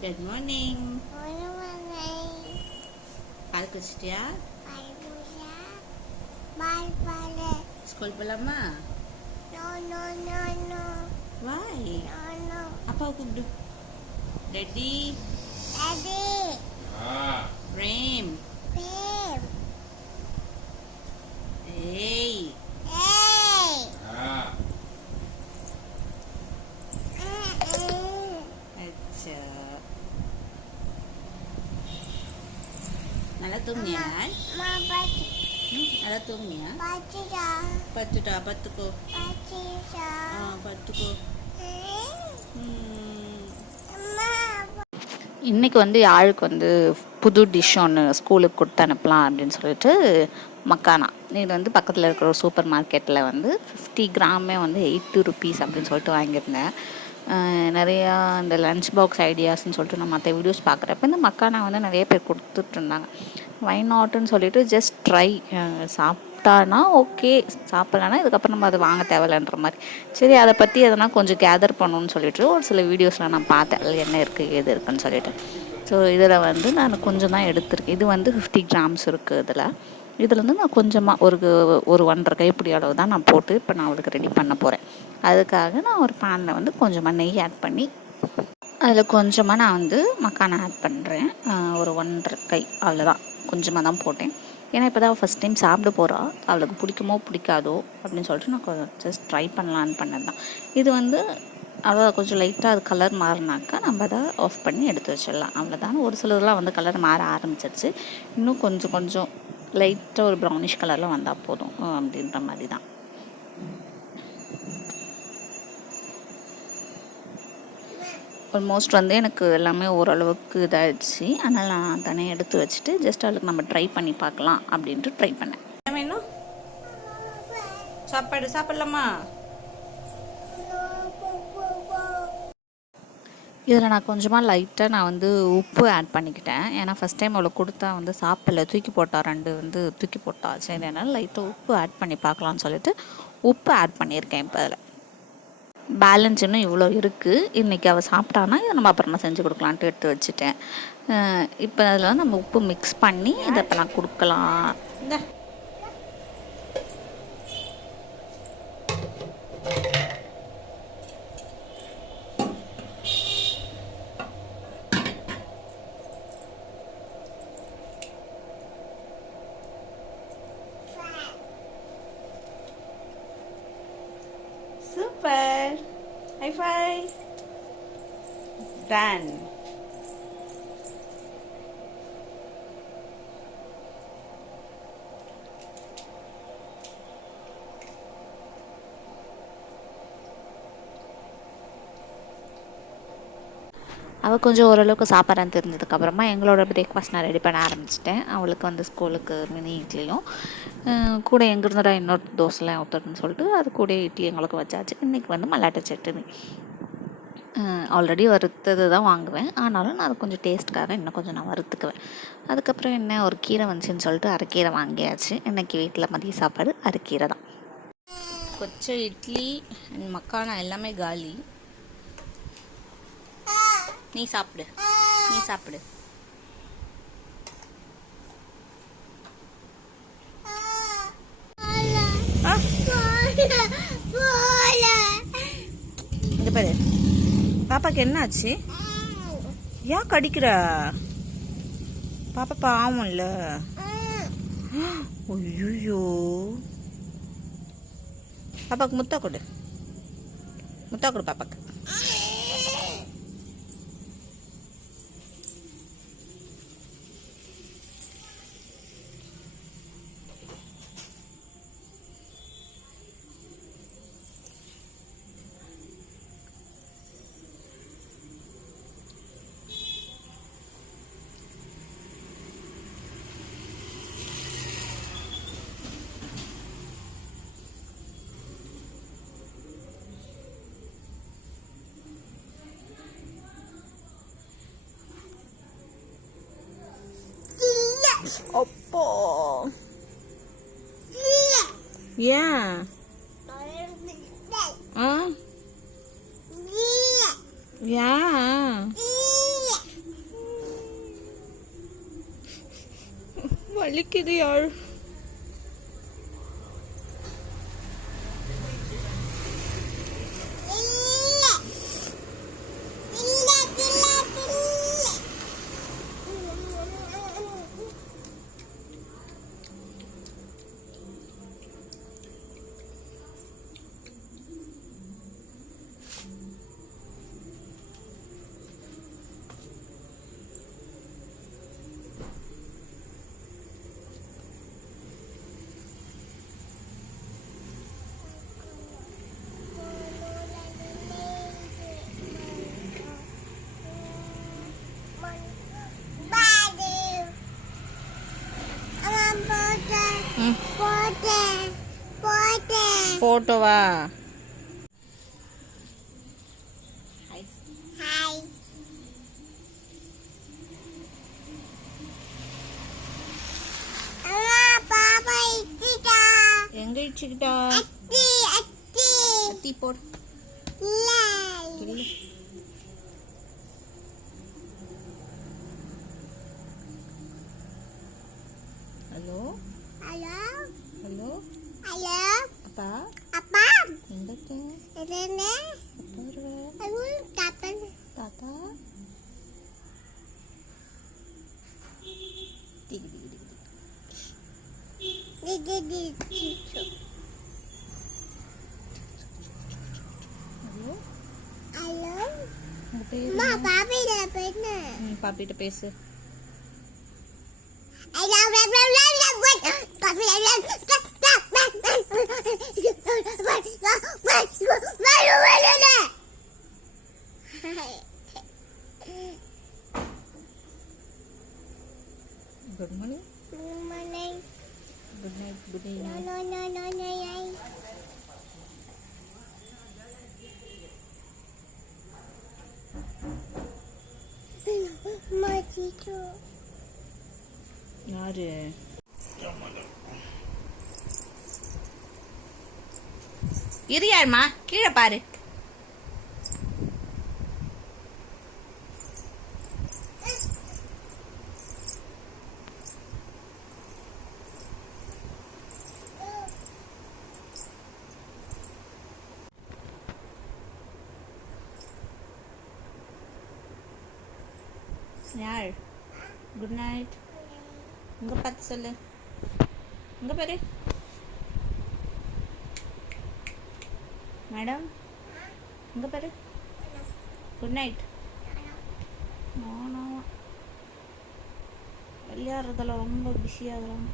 Good morning. morning. பால் குடிச்சிட்டியா? School போலாமா? No. Why? No. அப்பா கூப்பிடு. Daddy. Daddy. Prem. Babe. Hey. Hey. அச்சா. நல்லா தூங்குனியா? நல்லா தூங்குனியா? பத்துட்டா பத்துக்கோ. பத்துக்கோ. இன்றைக்கி வந்து யாழுக்கு வந்து புது டிஷ் ஒன்று ஸ்கூலுக்கு கொடுத்து அனுப்பலாம் அப்படின்னு சொல்லிட்டு மக்கானா இது வந்து பக்கத்தில் இருக்கிற ஒரு சூப்பர் மார்க்கெட்டில் வந்து 50 கிராமே வந்து 80 rupees அப்படின்னு சொல்லிட்டு வாங்கியிருந்தேன். நிறையா இந்த லன்ச் பாக்ஸ் ஐடியாஸ்ன்னு சொல்லிட்டு நான் மற்ற வீடியோஸ் பார்க்குறப்ப இந்த மக்கானா வந்து நிறைய பேர் கொடுத்துட்ருந்தாங்க. வை நாட்டுன்னு சொல்லிட்டு ஜஸ்ட் ட்ரை சாப்பிட்டானா ஓகே, சாப்பிட்லன்னா இதுக்கப்புறம் நம்ம அதை வாங்க தேவையில்லைன்ற மாதிரி. சரி, அதை பற்றி எதனா கொஞ்சம் கேதர் பண்ணணுன்னு சொல்லிட்டு ஒரு சில வீடியோஸில் நான் பார்த்தேன் அதில் என்ன இருக்குது ஏது இருக்குதுன்னு சொல்லிட்டு. ஸோ இதில் வந்து நான் கொஞ்சம் தான் எடுத்திருக்கேன். இது வந்து 50 grams இருக்குது. இதில் வந்து நான் கொஞ்சமாக ஒரு 1.5 கைப்பிடி அளவு தான் நான் போட்டு இப்போ நான் அவளுக்கு ரெடி பண்ண போகிறேன். அதுக்காக நான் ஒரு பேனில் வந்து கொஞ்சமாக நெய் ஆட் பண்ணி அதில் கொஞ்சமாக நான் வந்து மக்கானா ஆட் பண்ணுறேன். ஒரு 1.5 கை அவ்வளோதான், கொஞ்சமாக தான் போட்டேன். ஏன்னா இப்போ தான் ஃபஸ்ட் டைம் சாப்பிட போகிறா, அவளுக்கு பிடிக்குமோ பிடிக்காதோ அப்படின்னு சொல்லிட்டு நான் ஜஸ்ட் ட்ரை பண்ணலான்னு பண்ணது தான். இது வந்து அவ்வளோ கொஞ்சம் லைட்டாக அது கலர் மாறினாக்கா நம்ம அதை ஆஃப் பண்ணி எடுத்து வச்சிடலாம், அவ்வளோதான். ஒரு சிலதெல்லாம் வந்து கலர் மாற ஆரம்பிச்சிருச்சு, இன்னும் கொஞ்சம் லைட்டாக ஒரு ப்ரௌனிஷ் கலரில் வந்தால் போதும் அப்படின்ற மாதிரி தான். ஆல்மோஸ்ட் வந்து எனக்கு எல்லாமே ஓரளவுக்கு இதாகிடுச்சு. அதனால் நான் தனியாக எடுத்து வச்சுட்டு ஜஸ்ட் அவளுக்கு நம்ம ட்ரை பண்ணி பார்க்கலாம் அப்படின்ட்டு ட்ரை பண்ணேன். என்ன வேணும்? சாப்பாடு சாப்பிடலாமா? இதில் நான் கொஞ்சமாக லைட்டாக நான் வந்து உப்பு ஆட் பண்ணிக்கிட்டேன். ஏன்னா ஃபஸ்ட் டைம் அவளை கொடுத்தா வந்து சாப்பிடல, தூக்கி போட்டா, 2 வந்து தூக்கி போட்டா. சரி, அதனால் லைட்டாக உப்பு ஆட் பண்ணி பார்க்கலான்னு சொல்லிட்டு உப்பு ஆட் பண்ணியிருக்கேன். இப்போ அதில் பேலன்ஸ் இன்னும் இவ்வளோ இருக்குது. இன்றைக்கி அவள் சாப்பிட்டானா இதை நம்ம அப்புறமா செஞ்சு கொடுக்கலான்ட்டு எடுத்து வச்சுட்டேன். இப்போ அதில் வந்து நம்ம உப்பு மிக்ஸ் பண்ணி இதை இப்போ நான் கொடுக்கலாம். Super. High five. Done. அவள் கொஞ்சம் ஓரளவுக்கு சாப்பிட்றான்னு தெரிஞ்சதுக்கப்புறமா எங்களோட பிரேக்ஃபாஸ்ட் நான் ரெடி பண்ண ஆரம்பிச்சிட்டேன். அவளுக்கு வந்து ஸ்கூலுக்கு மினி இட்லியும் கூட எங்கிருந்தடா இன்னொரு தோசைலாம் ஊற்றுறதுன்னு சொல்லிட்டு அது கூட இட்லி எங்களுக்கு வச்சாச்சு. இன்றைக்கி வந்து மல்லாட்டை சட்னி. ஆல்ரெடி வறுத்தது தான் வாங்குவேன், ஆனாலும் நான் அது கொஞ்சம் டேஸ்ட்டுக்காக இன்னும் கொஞ்சம் நான் வறுத்துக்குவேன். அதுக்கப்புறம் என்ன ஒரு கீரை வந்துச்சுன்னு சொல்லிட்டு அரைக்கீரை வாங்கியாச்சு. இன்றைக்கி வீட்டில் மதிய சாப்பாடு அரைக்கீரை தான். கொச்சை இட்லி அண்ட் மக்கானா எல்லாமே காலி. நீ சாப்பிடு. இங்க பாரு, பாப்பாக்கு என்ன ஆச்சு? ஏன் கடிக்கிற? பாப்பா பாவம் இல்ல. ஐயோ, பாப்பாக்கு முத்தா கொடு பாப்பாக்கு. அப்போ ஏன் ஏன் வலிக்குது யாழ். போட்டோவா? எங்க இடிச்சுக்கிட்டா? அத்தி போடு. ஹலோ ஹலோ ஹலோ ஹலோ அப்பா அப்பா எங்க என்ன தாத்தா டிகி டிகி டிகி. ஹலோ ஹலோ உங்க பேரு அம்மா பாப்பிட பெண்ணு பாப்பிட்ட பேசு. Good morning, good night, good evening. யாரு? இரு யாருமா, கீழே பாரு. யார்? Good night. இங்க பார்த்து சொல்லு. இங்க பாரு மேடம், இங்க பாரு. Good night. விளையாடுறதுல ரொம்ப பிஸியாகிறாங்க.